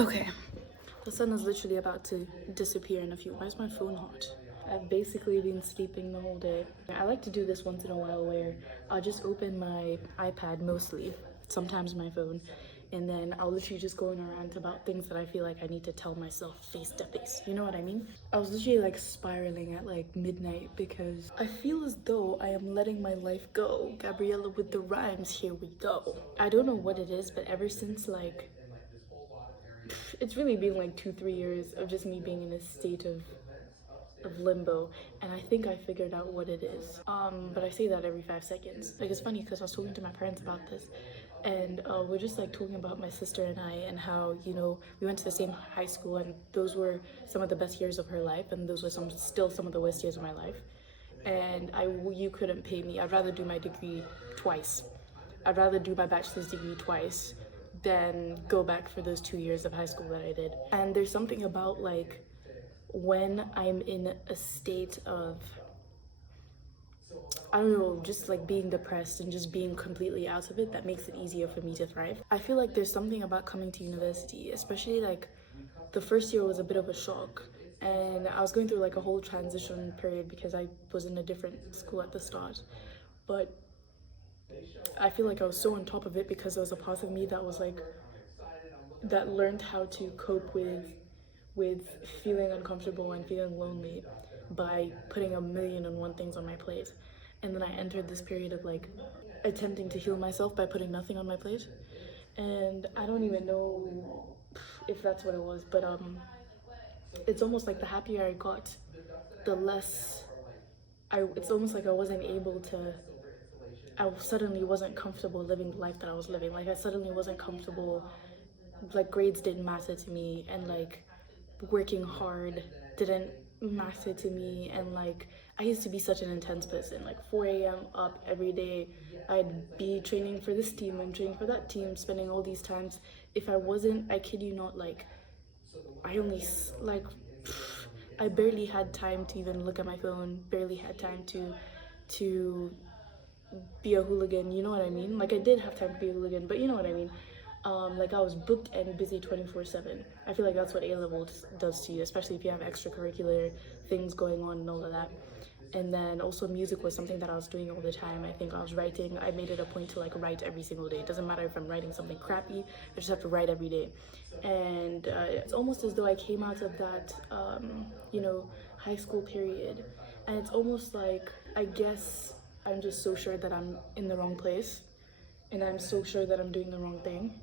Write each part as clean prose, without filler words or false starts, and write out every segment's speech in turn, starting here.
Okay, the sun is literally about to disappear in a few. Why is my phone hot? I've basically been sleeping the whole day. I like to do this once in a while where I'll just open my iPad mostly, sometimes my phone, and then I'll literally just go on a rant about things that I feel like I need to tell myself face to face. You know what I mean? I was literally like spiraling at like midnight because I feel as though I am letting my life go. Gabriella with the rhymes, here we go. I don't know what it is, but ever since like it's really been like 2-3 years of just me being in a state of limbo, and I think I figured out what it is. But I say that every 5 seconds. Like it's funny because I was talking to my parents about this, and we're just like talking about my sister and I and how we went to the same high school, and those were some of the best years of her life, and those were still some of the worst years of my life. And you couldn't pay me. I'd rather do my degree twice. I'd rather do my bachelor's degree twice than go back for those 2 years of high school that I did. And there's something about like when I'm in a state of, I don't know, just like being depressed and just being completely out of it that makes it easier for me to thrive. I feel like there's something about coming to university, especially like the first year was a bit of a shock. And I was going through like a whole transition period because I was in a different school at the start. But I feel like I was so on top of it because there was a part of me that was like, that learned how to cope with feeling uncomfortable and feeling lonely by putting a million and one things on my plate. And then I entered this period of like attempting to heal myself by putting nothing on my plate. And I don't even know if that's what it was, but it's almost like the happier I got, the less it's almost like I wasn't able to, I suddenly wasn't comfortable living the life that I was living. Like I suddenly wasn't comfortable, like grades didn't matter to me, and like working hard didn't matter to me. And like I used to be such an intense person, like 4 a.m. up every day. I'd be training for this team and training for that team, spending all these times. If I wasn't, I kid you not, like I only like I barely had time to even look at my phone, barely had time to be a hooligan, you know what I mean? Like I did have time to be a hooligan, but you know what I mean. Like I was booked and busy 24/7. I feel like that's what A-level does to you, especially if you have extracurricular things going on and all of that. And then also music was something that I was doing all the time. I think I was writing. I made it a point to like write every single day. It doesn't matter if I'm writing something crappy, I just have to write every day. And it's almost as though I came out of that, high school period. And it's almost like, I guess I'm just so sure that I'm in the wrong place, and I'm so sure that I'm doing the wrong thing.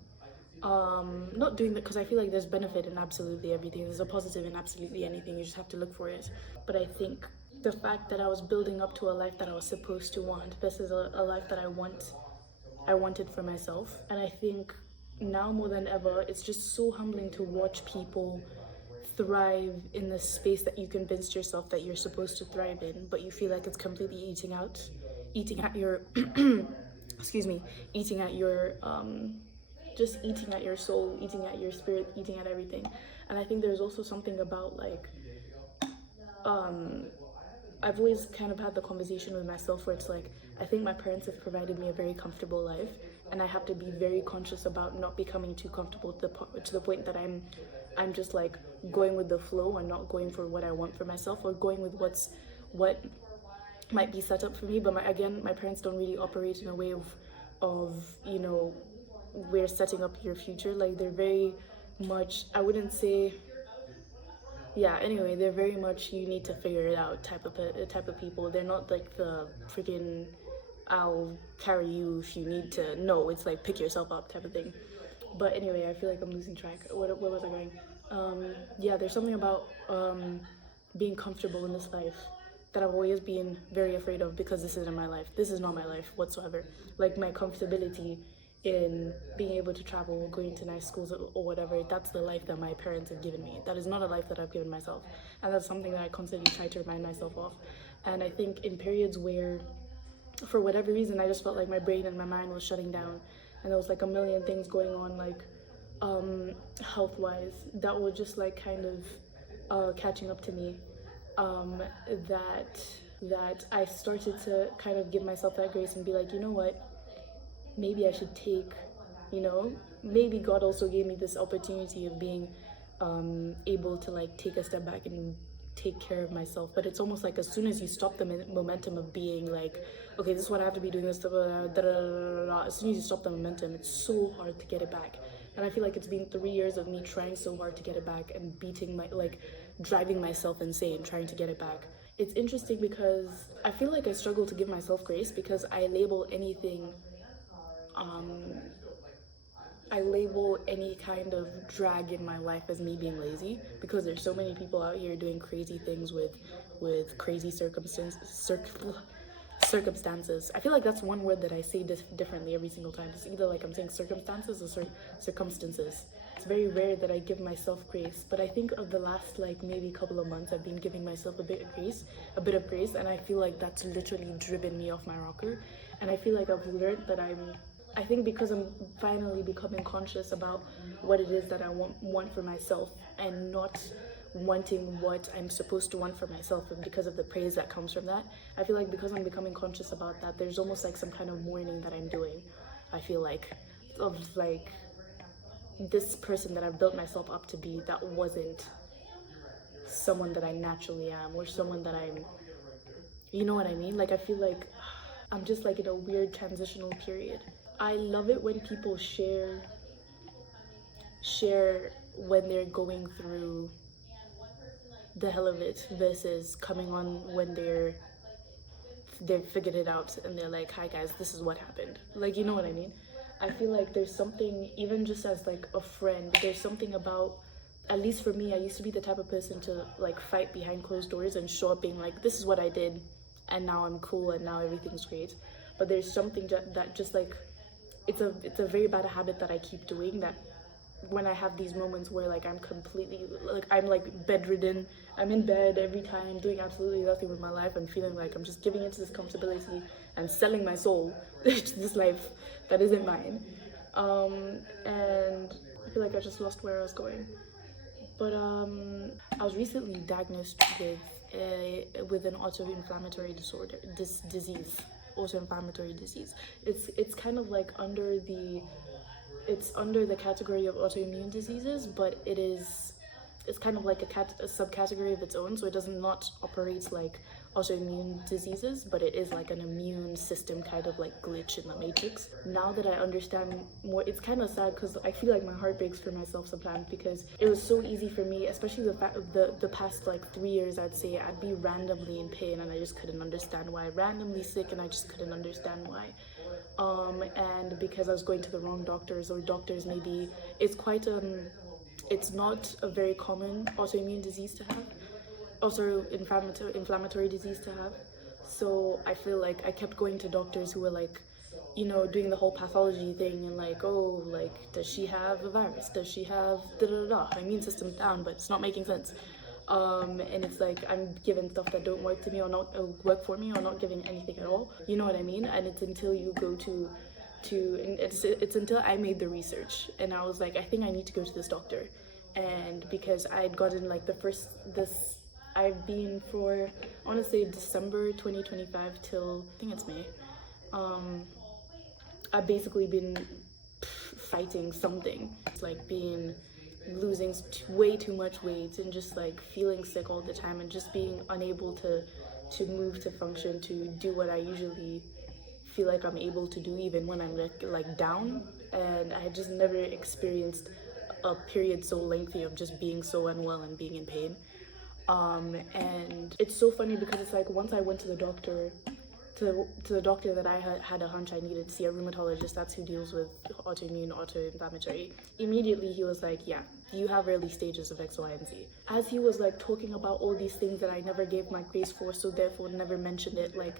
Not doing that because I feel like there's benefit in absolutely everything. There's a positive in absolutely anything. You just have to look for it. But I think the fact that I was building up to a life that I was supposed to want, this is a life that I wanted for myself. And I think now more than ever, it's just so humbling to watch people thrive in the space that you convinced yourself that you're supposed to thrive in, but you feel like it's completely eating at your excuse me, eating at your just eating at your soul, eating at your spirit, eating at everything. And I think there's also something about like I've always kind of had the conversation with myself where it's like, I think my parents have provided me a very comfortable life, and I have to be very conscious about not becoming too comfortable to the point that I'm just like going with the flow and not going for what I want for myself, or going with what might be set up for me. But my parents don't really operate in a way of we're setting up your future. Like they're very much, I wouldn't say, yeah, anyway, they're very much you need to figure it out type of people. They're not like the freaking I'll carry you if you need to. No, it's like pick yourself up type of thing. But anyway, I feel like I'm losing track. Where was I going? Yeah, there's something about being comfortable in this life that I've always been very afraid of, because this isn't my life. This is not my life whatsoever. Like my comfortability in being able to travel, going to nice schools or whatever, that's the life that my parents have given me. That is not a life that I've given myself. And that's something that I constantly try to remind myself of. And I think in periods where, for whatever reason, I just felt like my brain and my mind was shutting down, and there was like a million things going on, like health-wise, that were just like kind of catching up to me, that I started to kind of give myself that grace and be like, you know what, maybe I should take you know. Maybe God also gave me this opportunity of being able to like take a step back and take care of myself. But it's almost like as soon as you stop the momentum of being like, okay, this is what I have to be doing, this, as soon as you stop the momentum, it's so hard to get it back. And I feel like it's been 3 years of me trying so hard to get it back and beating my, like, driving myself insane trying to get it back. It's interesting because I feel like I struggle to give myself grace because um, I label any kind of drag in my life as me being lazy, because there's so many people out here doing crazy things with crazy circumstances. I feel like that's one word that I say differently every single time. It's either like I'm saying circumstances or circumstances. It's very rare that I give myself grace, but I think of the last like maybe couple of months I've been giving myself a bit of grace, and I feel like that's literally driven me off my rocker. And I feel like I've learned that I think because I'm finally becoming conscious about what it is that I want for myself, and not wanting what I'm supposed to want for myself, and because of the praise that comes from that. I feel like because I'm becoming conscious about that, there's almost like some kind of mourning that I'm doing. I feel like of like this person that I've built myself up to be that wasn't someone that I naturally am, or someone that I'm, you know what I mean? Like I feel like I'm just like in a weird transitional period. I love it when people share when they're going through the hell of it versus coming on when they've figured it out and they're like, hi guys, this is what happened. Like, you know what I mean? I feel like there's something, even just as like a friend, there's something about, at least for me, I used to be the type of person to like fight behind closed doors and show up being like, this is what I did and now I'm cool and now everything's great. But there's something that just like, it's a very bad habit that I keep doing, that when I have these moments where like I'm completely like I'm like bedridden, I'm in bed every time doing absolutely nothing with my life and feeling like I'm just giving into this comfortability and selling my soul to this life that isn't mine. And I feel like I just lost where I was going. But I was recently diagnosed with an autoinflammatory disorder, this disease, autoinflammatory disease. It's kind of like it's under the category of autoimmune diseases, but it's kind of like a subcategory of its own, so it does not operate like autoimmune diseases, but it is like an immune system kind of like glitch in the matrix. Now that I understand more, it's kind of sad because I feel like my heart breaks for myself sometimes, because it was so easy for me, especially the past like 3 years. I'd say I'd be randomly in pain and I just couldn't understand why, randomly sick and I just couldn't understand why. And because I was going to the wrong doctors, or doctors maybe, it's not a very common autoimmune disease to have, also inflammatory disease to have. So I feel like I kept going to doctors who were like, you know, doing the whole pathology thing and like, oh, like, does she have a virus? Does she have her immune system's down, but it's not making sense. And it's like I'm given stuff that don't work to me, or not work for me, or not giving anything at all. You know what I mean? And it's until you go to and it's until I made the research and I was like, I think I need to go to this doctor. And because I'd gotten like I've been for, I want to say December 2025 till I think it's May. I've basically been fighting something. It's like losing way too much weight and just like feeling sick all the time and just being unable to move, to function, to do what I usually feel like I'm able to do even when I'm like down. And I had just never experienced a period so lengthy of just being so unwell and being in pain. And it's so funny because it's like once I went to the doctor, to the doctor that I had a hunch I needed to see, a rheumatologist, that's who deals with autoinflammatory. Immediately he was like, yeah, you have early stages of X, Y, and Z. As he was like talking about all these things that I never gave my grace for, so therefore never mentioned it, like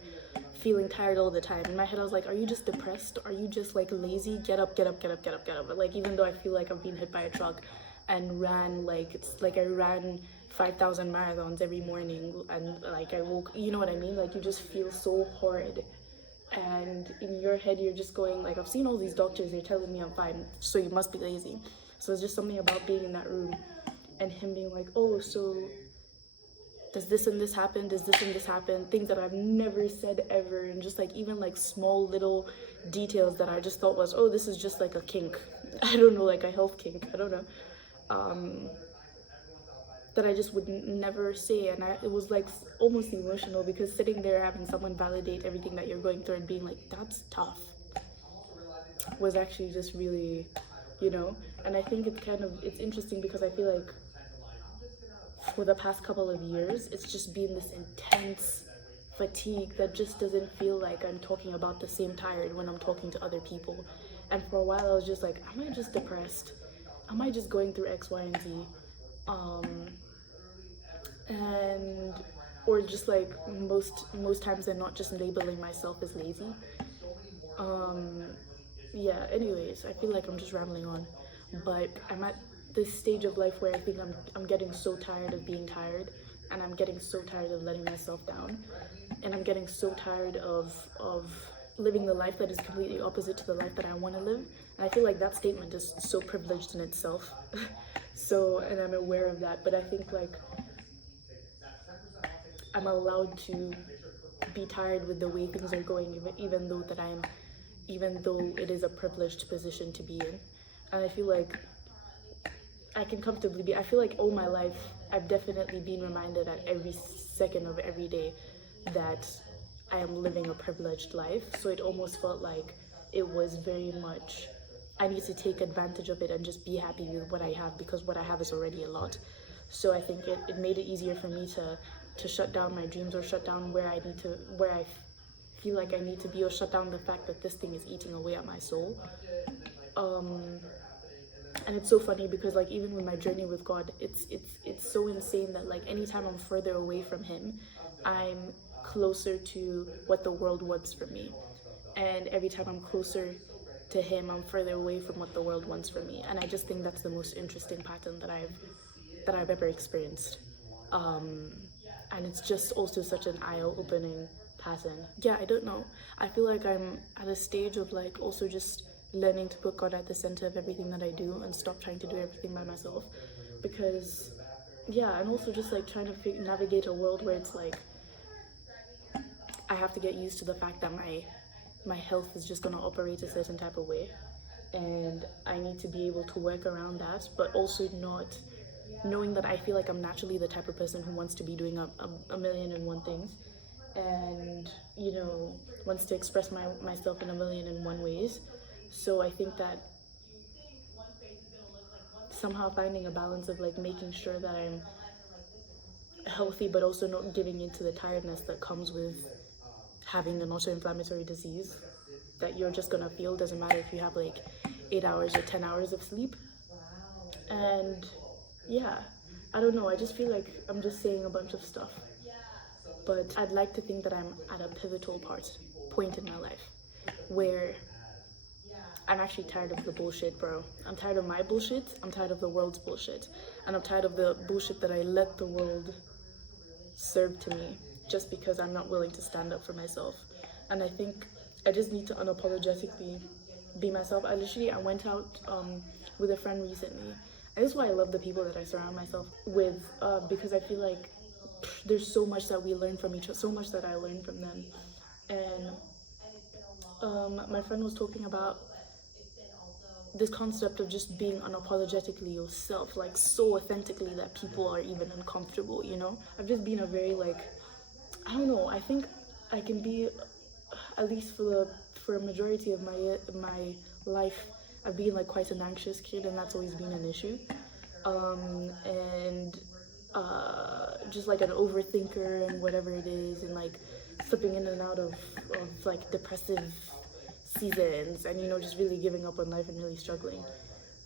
feeling tired all the time. In my head I was like, are you just depressed? Are you just like lazy? Get up. But like, even though I feel like I've been hit by a truck and ran, like, it's like I ran 5,000 marathons every morning, and like I woke, you know what I mean? Like you just feel so hard, and in your head you're just going like, I've seen all these doctors, they're telling me I'm fine, so you must be lazy. So it's just something about being in that room and him being like, oh, so does this and this happen, does this and this happen, things that I've never said ever, and just like even like small little details that I just thought was, oh, this is just like a kink. I don't know, like a health kink, I don't know, that I just would never say. And it was like almost emotional, because sitting there having someone validate everything that you're going through and being like, that's tough, was actually just really, you know. And I think it's interesting, because I feel like for the past couple of years, it's just been this intense fatigue that just doesn't feel like I'm talking about the same tired when I'm talking to other people. And for a while I was just like, am I just depressed? Am I just going through X, Y, and Z? And or just like most times I'm not just labeling myself as lazy. Yeah, anyways, I feel like I'm just rambling on, but I'm at this stage of life where I think I'm getting so tired of being tired, and I'm getting so tired of letting myself down, and I'm getting so tired of living the life that is completely opposite to the life that I want to live. And I feel like that statement is so privileged in itself. So, and I'm aware of that, but I think like I'm allowed to be tired with the way things are going, even though it is a privileged position to be in. And I feel like I can comfortably be, I feel like all my life I've definitely been reminded at every second of every day that I am living a privileged life. So it almost felt like it was very much, I need to take advantage of it and just be happy with what I have, because what I have is already a lot. So I think it made it easier for me to shut down my dreams, or shut down where I feel like I need to be, or shut down the fact that this thing is eating away at my soul. And it's so funny, because like even with my journey with God, it's so insane that like anytime I'm further away from him, I'm closer to what the world wants from me. And every time I'm closer to him, I'm further away from what the world wants from me. And I just think that's the most interesting pattern that I've ever experienced. And it's just also such an eye-opening pattern. Yeah, I don't know. I feel like I'm at a stage of like also just learning to put God at the center of everything that I do, and stop trying to do everything by myself. Because yeah, and also just like trying to navigate a world where it's like I have to get used to the fact that my health is just going to operate a certain type of way, and I need to be able to work around that, but also not knowing that I feel like I'm naturally the type of person who wants to be doing a million and one things, and you know, wants to express myself in a million and one ways. So I think that somehow finding a balance of like making sure that I'm healthy, but also not giving into the tiredness that comes with having an auto-inflammatory disease that you're just gonna feel, doesn't matter if you have like 8 hours or 10 hours of sleep. And yeah, I don't know, I just feel like I'm just saying a bunch of stuff, but I'd like to think that I'm at a pivotal point in my life where I'm actually tired of the bullshit, bro. I'm tired of my bullshit, I'm tired of the world's bullshit, and I'm tired of the bullshit that I let the world serve to me just because I'm not willing to stand up for myself. And I think I just need to unapologetically be myself. I went out with a friend recently, and this is why I love the people that I surround myself with, because I feel like there's so much that we learn from each other, so much that I learned from them. And my friend was talking about this concept of just being unapologetically yourself, like so authentically that people are even uncomfortable, you know? I've just been a very like, I don't know, I think I can be, at least for a majority of my life, I've been like quite an anxious kid, and that's always been an issue. And just like an overthinker and whatever it is, and like slipping in and out of like depressive seasons, and you know, just really giving up on life and really struggling.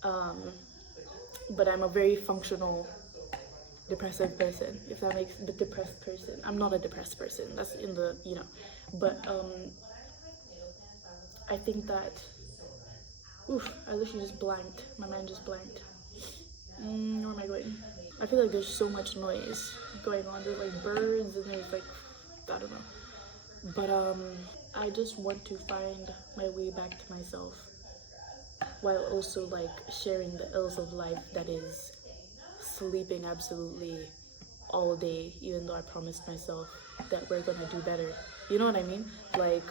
But I'm a very functional depressive person, if that makes the depressed person. I'm not a depressed person, that's in the, you know, but I think that I literally just blanked, my mind just blanked. Where am I going? I feel like there's so much noise going on. There's like birds, and there's like, I don't know, but I just want to find my way back to myself, while also like sharing the ills of life that is sleeping absolutely all day, even though I promised myself that we're gonna do better. You know what I mean? Like,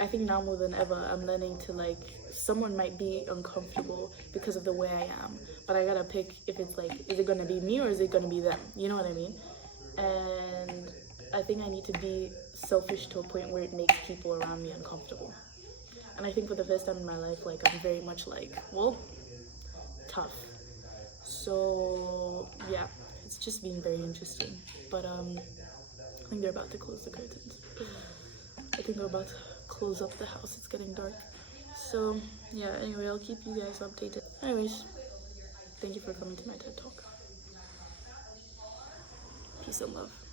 I think now more than ever, I'm learning to like, someone might be uncomfortable because of the way I am, but I gotta pick if it's like, is it gonna be me or is it gonna be them? You know what I mean? And I think I need to be selfish to a point where it makes people around me uncomfortable. And I think for the first time in my life, like, I'm very much like, well, tough. So yeah, it's just been very interesting. But I think they're about to close the curtains. I think they're about to close up the house. It's getting dark. So yeah, anyway, I'll keep you guys updated. Anyways, thank you for coming to my TED Talk. Peace and love.